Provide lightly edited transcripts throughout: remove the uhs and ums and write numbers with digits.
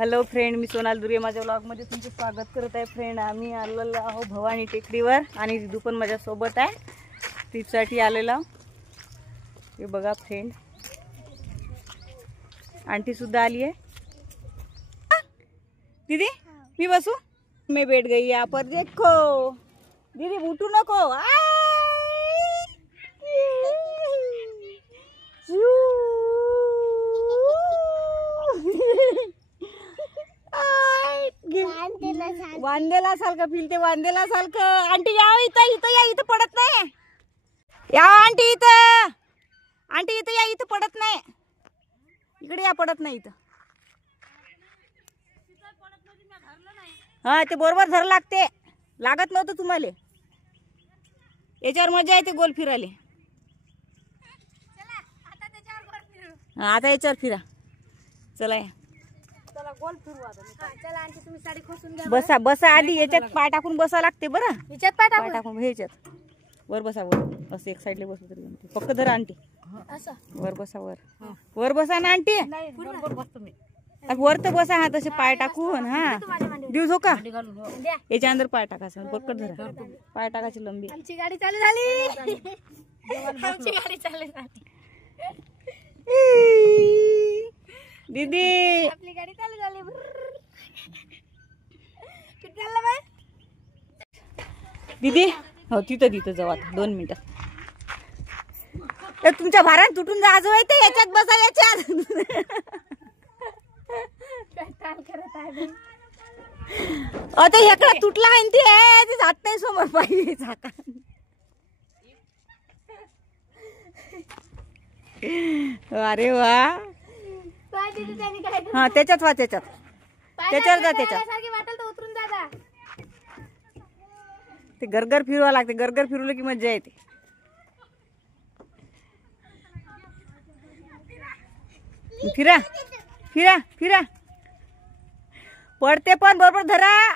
Hello friend, मी सोनाल दुर्गे माझ्या व्लॉगमध्ये तुमचं स्वागत करत आहे. फ्रेंड, आम्ही आलेलो आहो भवानी टेकडीवर आणि दिदू पण माझ्यासोबत आहे. ट्रिपसाठी आलेलो. हे बघा फ्रेंड, आंटी सुद्धा आली आहे. दीदी मी बसू? मैं बैठ गई यहाँ पर, देखो दीदी उठू नको. वांदेला सारखं फिरते, वांदेला सारखं. आंटी या इथं, इथं या, इथं पडत नाही. या आंटी इथं, आंटी इथं या, इथं पडत नाही. इकडे या, पडत नाही इथं. हा ते बरोबर धर लागते, लागत नव्हतं तुम्हाला. याच्यावर मजा येते गोल फिरायला. हा आता याच्यावर फिरा. चला या, गोल फिरू आता. चला आंटी तुम्ही साडी खोसून घ्या. बसा बसा, आधी याच्यात पाय टाकून बसा लागते बरं. याच्यात पाय टाकून ह्याच्यात वर बसा. वर असं एक साईडला बसू तरी म्हणते. फक्त धरा आंटी, असं वर बसा. वर बसा ना आंटी. वर तर बसा. हा तसे पाय टाकून. हा देऊ झोका. याच्या अंदर पाय टाकायचं. पक्कड धरा. पाय टाकायची लंबी. आमची गाडी चालू झाली. आमची गाडी चालू झाली. दीदी आपली गाडी चालू झाली. किती चाललं बाय दीदी? हो तिथं जाऊ आता 2 मिनिटं. तुमच्या भारान तुटून जा. आजू आहे याच्यात बसा. याच्यात आता हेकडा तुटला आहे ते जात नाही समोर पाहिजे झाका. अरे वा. हा त्याच्यात वा, त्याच्यावर जा. त्याच्यात ते गरगर फिरवा लागते. गरगर फिरवलं की मजा येते. फिरा फिरा फिरा. पडते पण बरोबर धरा.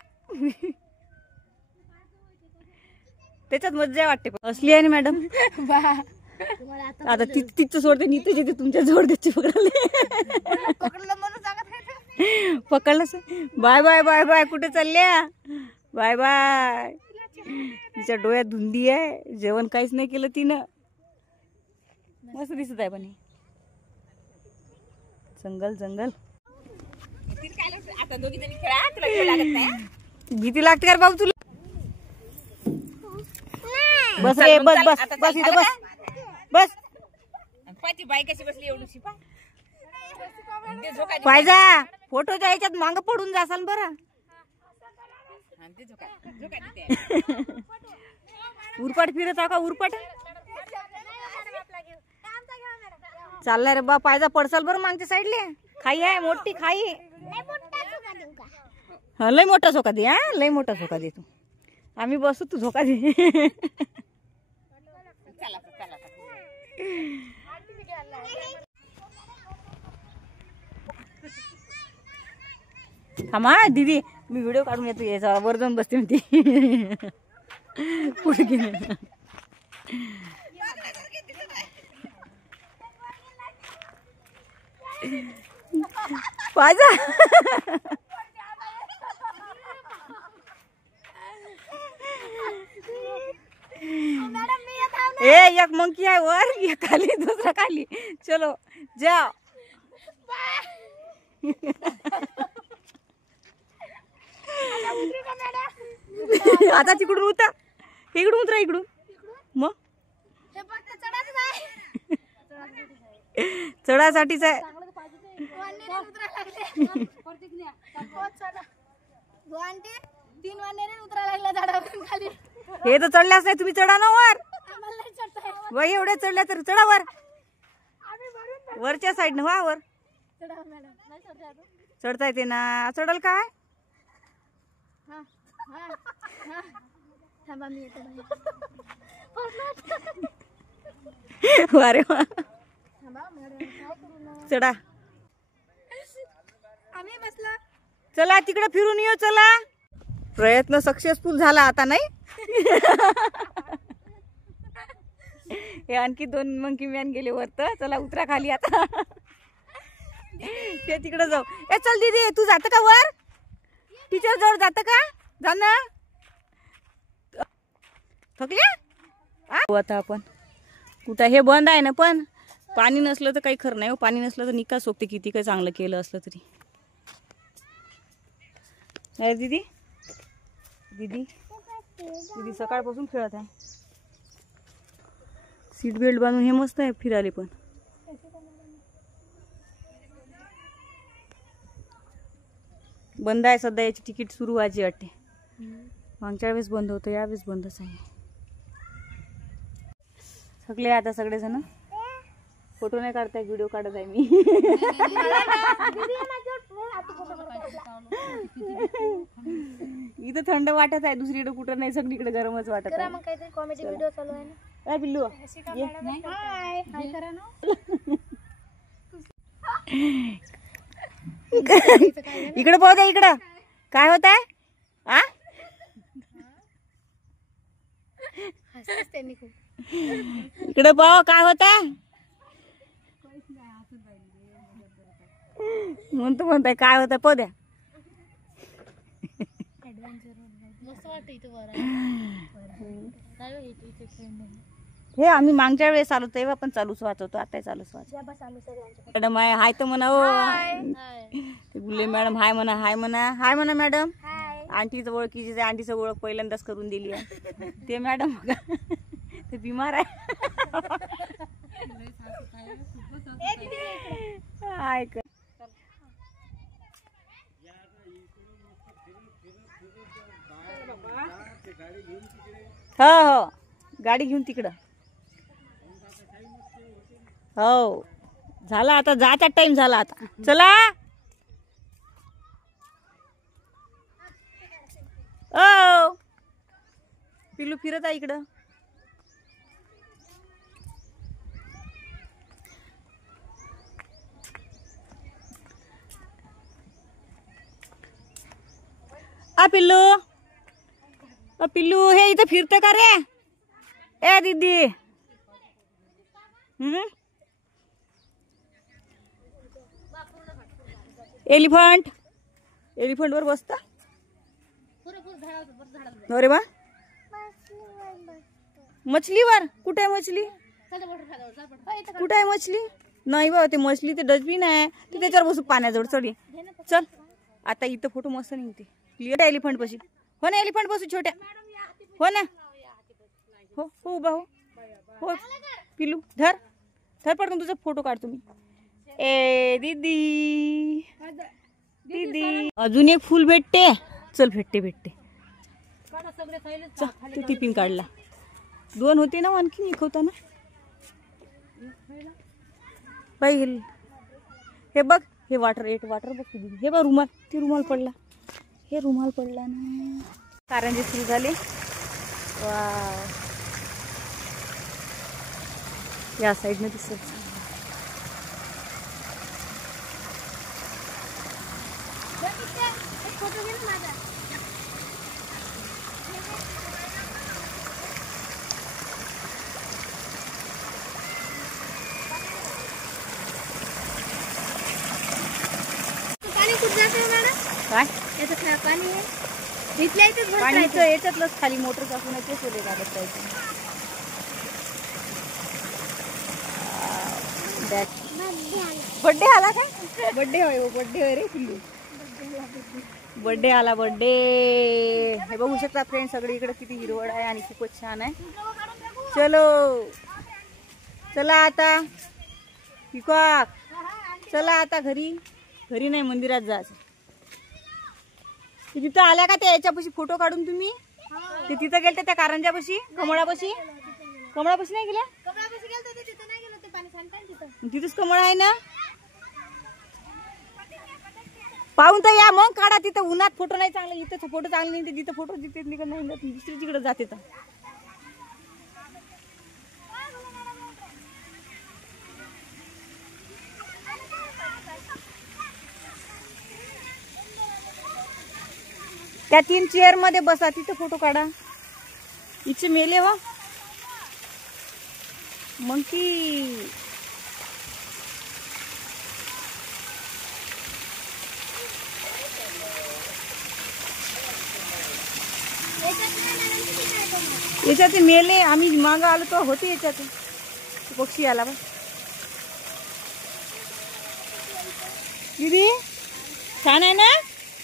त्याच्यात मजा वाटते. असली आहे ना मॅडम. आता तिथं सोडते. नीतच येते तुमच्या जवळ. त्याची पकडलं. Bye bye bye bye. कुठे चालल्या? Bye bye. तिच्या डोळ्यात धुंदी आहे. जेवण काहीच नाही केलं तिनं. मस्त दिसत आहे पण. जंगल जंगल. आता दोघी जणी खेळा. तुला खेळ लागत नाही? भीती लागते का बाबू तुला? बस रे, बस बस बस इथं बस बस. पायची बाई कशी बसली एवढी पाहिजा. फोटोच्या ह्याच्यात मांग पडून जासाल बरं. उरपाट फिरत का? उरपाट चाललाय रे बा. पायजा पडसाल बरं मागच्या साईडले. खाई आहे मोठी खाई. हा लय मोठा झोका दे. हा लय मोठा झोका दे. तू आम्ही बसू, तू झोका दे. थांबा दीदी, मी व्हिडिओ काढून येतो. याचा वर जाऊन बसते म्हणते. पुढे गेले पाहिजा. एक मंकी आहे वर, एक खाली, दुसरा खाली. चलो जाओ. आता तिकडून उतरा. इकडून उतरा. इकडून मग चढासाठीच आहे. हे तर चढल्याच नाही. तुम्ही चढा ना वर. वय एवढे चढल्या तर चढा वर. वरच्या साईड वा. वर चढता येते ना. चढल काय? अरे वा. चढा. चला तिकडे फिरून येऊ. चला. प्रयत्न सक्सेसफुल झाला आता नाही. हे आणखी 2 मंकी मॅन गेले वर. तर चला उतरा खाली आता. ते तिकडे जाऊ. ए चल दीदी, तू जात का वर? टीचर जवळ जात का? जा ना. थकल्या आता आपण कुठं? हे बंद आहे ना, पण पाणी नसलं तर काही खरं नाही हो. पाणी नसलं तर निकाल सोपते, किती काही चांगलं केलं असलं तरी. नाही दीदी, दीदी दीदी सकाळपासून खेळत आहे. सीट बेल्ट बांधून हे मस्त आहे फिरायला. पण बंद आहे सध्या. याची तिकीट सुरू व्हायची वाटते. मागच्या वेळेस बंद होतं, यावेळेस बंदच आहे. सगळे आता सगळेजण फोटो नाही काढताय, व्हिडिओ काढत आहे मी. इथं थंड वाटत आहे, दुसरीकडे कुठं नाही, सगळीकडे गरमच वाटत आहे. मग काहीतरी कॉमेडी व्हिडिओ चालू आहे ना. काय पिल्लू? हाय हाय करा ना. इकडे पाहू द्या, इकडं काय होत आहे? आ इकडे पाहू काय होत आहे? म्हणताय काय होत आहे, पाहू द्या. हे आम्ही मागच्या वेळेस आलो तेव्हा पण चालूच वाचवतो, आता चालूच वाचवतो. मॅडम आहे, हाय तर म्हणा. ते गुल्ले मॅडम हाय म्हणा, हाय म्हणा, हाय म्हणा मॅडम. आंटीचं ओळखीची, आंटीचं ओळख पहिल्यांदाच करून दिली आहे. ते मॅडम ते बिमार आहे. ऐक हो हो, गाडी घेऊन तिकडं. हो झाला, आता जायचा टाइम झाला. आता चला. ओ पिल्लू फिरत आहे इकडं. आ पिल्लू, पिल्लू हे इथं फिरतं का रे? ए दीदी, एलिफंट, एलिफंट वर बसता. अरे वा, मछलीवर कुठे आहे मछली? कुठे आहे मछली? नाही बा, ते मछली ते डस्टबिन आहे, ते त्याच्यावर बसू पाण्याजवळ. चढ चल, आता इथं फोटो मस्त निघते. क्लिअर एलिफंट बशी. हो ना, एलिफंट बसू छोट्या. हो ना, हो हो उभा हो. हो पिल्लू, धर धर पडकन, तुझा फोटो काढतो मी. ए दीदी, दीदी अजून एक फुल भेटते. चल भेटते भेटते. तू टिफिन काढला. 2 होते ना, आणखी एक होता ना. पाहिजे हे बघ, हे वाटर वाटर बघ. हे बघ रुमाल, ती रुमाल पडला. हे रुमाल पडला ना. कारंजे सुरू झाले. या साईडने दिसत. काय पाणी पाणीचं याच्यातलंच खाली मोटर टाकून ते सोडे लागत जायचं. बर्थडे आला काय? बर्थडे होय, बर्थडे होय रे पिल्लू. बर्थडे आला, बर्थडे. हे बघू शकता फ्रेंड, सगळी इकडे किती हिरवळ आहे आणि खूपच छान आहे. चलो चला आता पिकॉक, चला आता घरी. घरी नाही, मंदिरात जायचं. तिथं आल्या का त्या याच्यापाशी फोटो काढून तुम्ही? ते तिथं गेलते त्या कारंजापाशी, कमळापाशी. कमळापाशी नाही गेल्या? तिथंच कमळ आहे ना. पाहून तर या, मग काढा. तिथं उन्हात फोटो नाही चांगलं, इथं फोटो चांगले नाही. जिथं फोटो तिथे निघत नाही, दुसरी तिकडे जाते. तर त्या 3 चेअर मध्ये बसा, तिथे फोटो काढा. इथे मेले वा मंकी. याच्यात मेले, आम्ही माग आलो तो होते याच्यात पक्षी आला बा. दीदी छान आहे ना,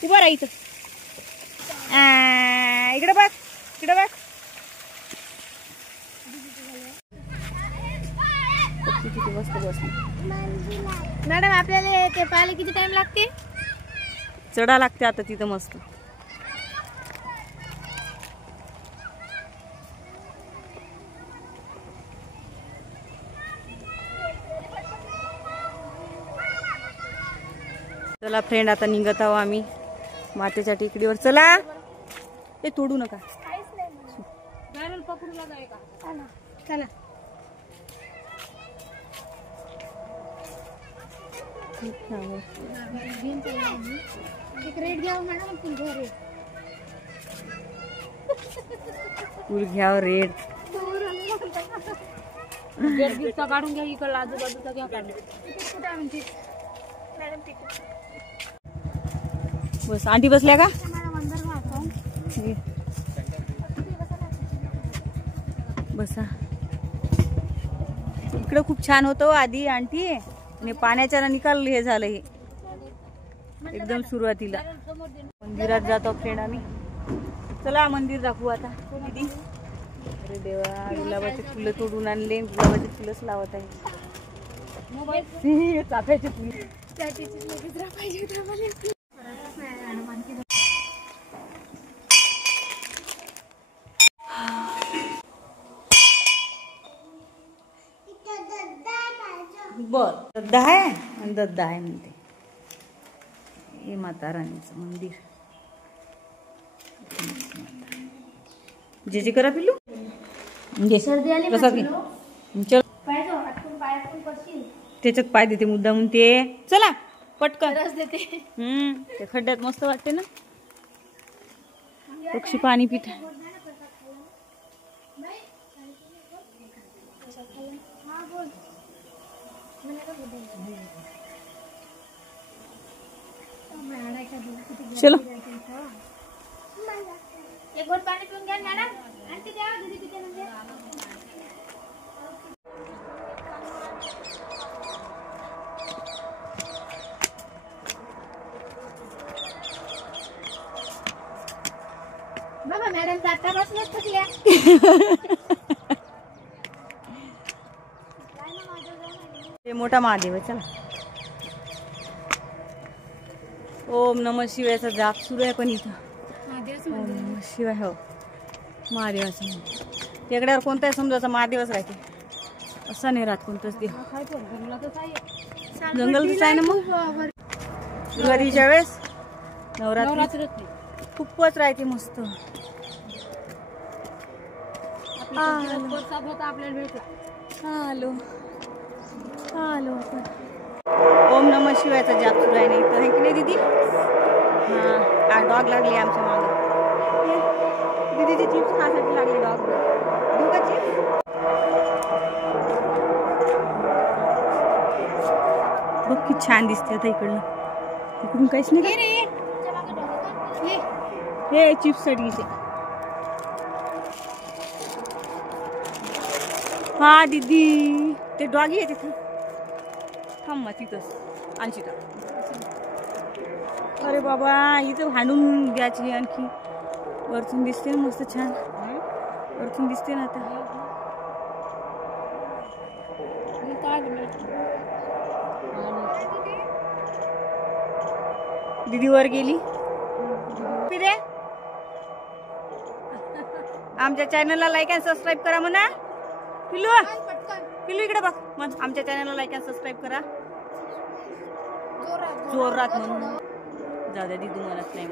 उभा राहा इथं. इकडे बघ, इकडे बघ. किती मस्त बसली. मॅडम आपल्याला ते पाहायला किती टाइम लागते? चढा लागते आता तिथं मस्त. चला फ्रेंड, आता निघत आहो आम्ही मातेच्या टेकडीवर. चला, ते तोडू नका. पकडू लागाय का? चला एक रेड घ्यावं मॅडम. फुल घ्या रेड. गिफ्ट काढून घ्या इकडला, आजूबाजूचा घ्या काढून. कुठे म्हणजे मॅडम तिकीट बस. आंटी बसल्या का? बसा. इकडे खूप छान होतं आधी आंटी, आणि पाण्याच्या निकाल हे झालं हे एकदम सुरुवातीला. मंदिरात जातो फ्रेंड आम्ही. चला मंदिर दाखवू आता. दीदी, अरे देवा, गुलाबाचे फुलं तोडून आणले, गुलाबाचे फुलंच लावत आहे. चाफ्याचे फुल. बर, दद्दा आहे आणि दद्दा आहे म्हणते. हे माता राणीचं मंदिर. जे जे करा पिल्लू. सर्दी आली कसा की चल, त्याच्यात पाय देते मुद्दा म्हणते. चला पटकन. ते खड्ड्यात मस्त वाटते ना. पक्षी पाणी पित. चलो, एक गोट पाणी पिऊन घ्या मॅडम. आणखी द्या दीदी पिते म्हणजे. बाबा मॅडम जाता बसल्याच थकल्या. हे मोठा महादेव आहे. चला. ओम नमः शिवायचा जाप सुरू आहे पण इथं. ओम नमः शिवाय. हो, महादेवाचं मंदिर. टेकड्यावर कोणताही समजायचा महादेवच राहते, असं नाही राहत कोणतंच देव. जंगलच आहे ना. मग दिवाळीच्या वेळेस नवरात्री खूपच राहते मस्त. आलो आलो आपण. ओम नमः शिवायचा जाप सुरू आहे ना इथं, आहे की नाही दीदी? हा, डॉग लागली आमच्या मागे. दीदीचे चिप्स खासाठी लागले डॉग. देऊ का चिप्स? बघ किती छान दिसते आता इकडनं. इकडून काहीच नाही का? हे चिप्स साठी. हा दीदी, ते डॉगी आहे तिथे. थांब मग तिथंच आणखी का. अरे बाबा, इथं भांडून द्यायची आणखी. वरतून दिसते ना मस्त छान. वरतून दिसते ना आता. दीदी वर गेली. फिरे आमच्या चॅनलला लाईक आणि सबस्क्राईब करा म्हणा. पिल्लू, पिल्लू इकडे बघ. मग आमच्या चॅनलला लाईक आणि सबस्क्राईब करा जोरात म्हणून. जाऊ द्या दीदी, म्हणत नाही.